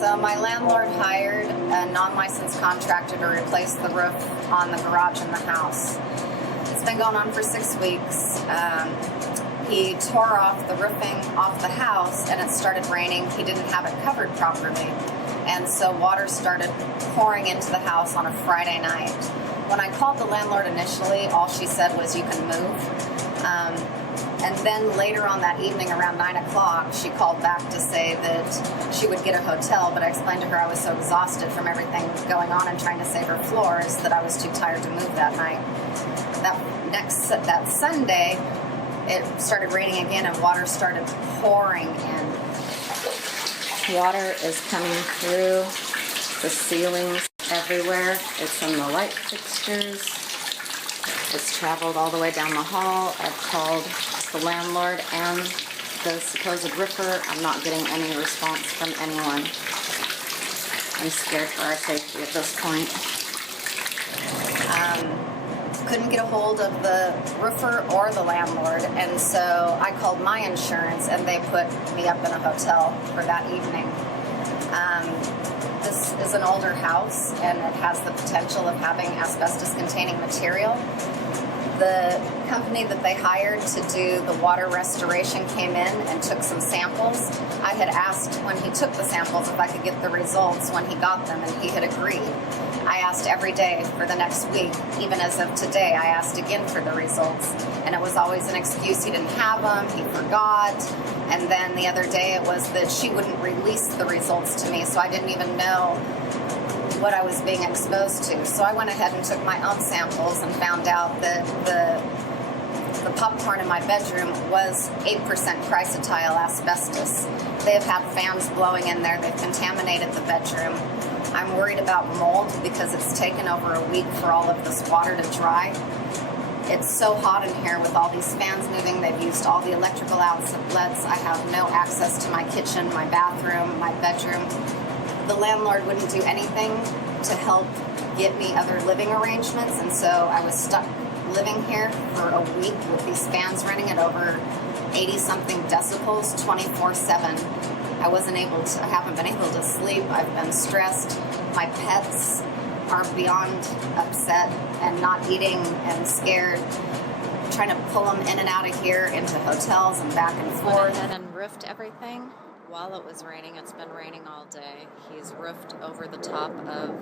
So my landlord hired a non-licensed contractor to replace the roof on the garage in the house. It's been going on for 6 weeks. He tore off the roofing off the house and it started raining. He didn't have it covered properly. And so water started pouring into the house on a Friday night. When I called the landlord initially, all she said was, "You can move." And then later on that evening around 9 o'clock, she called back to say that she would get a hotel, but I explained to her I was so exhausted from everything going on and trying to save her floors that I was too tired to move that night. That Sunday, it started raining again and water started pouring in. Water is coming through the ceilings everywhere. It's in the light fixtures. It's traveled all the way down the hall. I've called the landlord and the supposed roofer. I'm not getting any response from anyone. I'm scared for our safety at this point. Couldn't get a hold of the roofer or the landlord, and so I called my insurance and they put me up in a hotel for that evening. This is an older house and it has the potential of having asbestos containing material. The company that they hired to do the water restoration came in and took some samples. I had asked when he took the samples if I could get the results when he got them, and he had agreed. I asked every day for the next week. Even as of today, I asked again for the results. And it was always an excuse. He didn't have them, he forgot. And then the other day it was that she wouldn't release the results to me, so I didn't even know what I was being exposed to. So I went ahead and took my own samples and found out that the popcorn in my bedroom was 8% chrysotile asbestos. They have had fans blowing in there. They've contaminated the bedroom. I'm worried about mold because it's taken over a week for all of this water to dry. It's so hot in here with all these fans moving. They've used all the electrical outlets. I have no access to my kitchen, my bathroom, my bedroom. The landlord wouldn't do anything to help get me other living arrangements, and so I was stuck living here for a week with these fans running at over 80-something decibels 24/7. I haven't been able to sleep. I've been stressed. My pets are beyond upset and not eating and scared. I'm trying to pull them in and out of here into hotels and back and forth. Went ahead and roofed everything while it was raining. It's been raining all day. He's roofed over the top of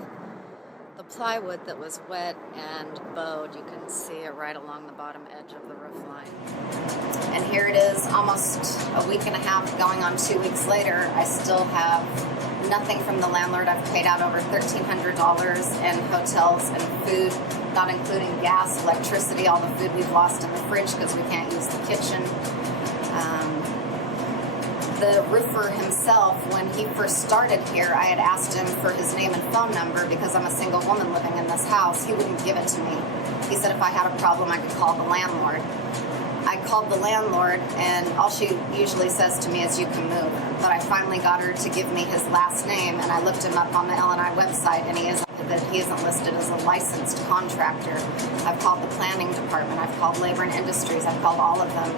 the plywood that was wet and bowed. You can see it right along the bottom edge of the roof line. And here it is, almost a week and a half, going on 2 weeks later. I still have nothing from the landlord. I've paid out over $1,300 in hotels and food, not including gas, electricity, all the food we've lost in the fridge because we can't use the kitchen. The roofer himself, when he first started here, I had asked him for his name and phone number because I'm a single woman living in this house. He wouldn't give it to me. He said if I had a problem, I could call the landlord. I called the landlord, and all she usually says to me is, "You can move." But I finally got her to give me his last name, and I looked him up on the L&I website, and he isn't listed as a licensed contractor. I've called the planning department. I've called labor and industries. I've called all of them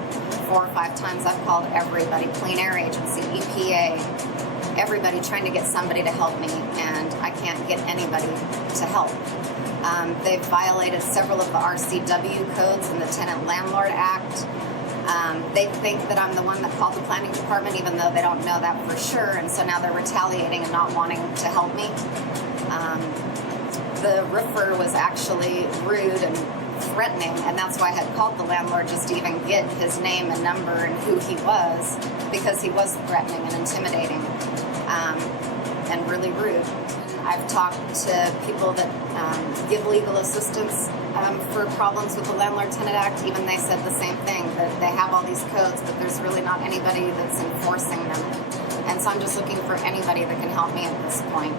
4 or 5 times. I've called everybody, Clean Air Agency, EPA, everybody trying to get somebody to help me, and I can't get anybody to help. They've violated several of the RCW codes in the Tenant Landlord Act. They think that I'm the one that called the planning department, even though they don't know that for sure, and so now they're retaliating and not wanting to help me. The roofer was actually rude and threatening, and that's why I had called the landlord just to even get his name and number and who he was, because he was threatening and intimidating and really rude. I've talked to people that give legal assistance for problems with the Landlord-Tenant Act. Even they said the same thing, that they have all these codes, but there's really not anybody that's enforcing them. And so I'm just looking for anybody that can help me at this point.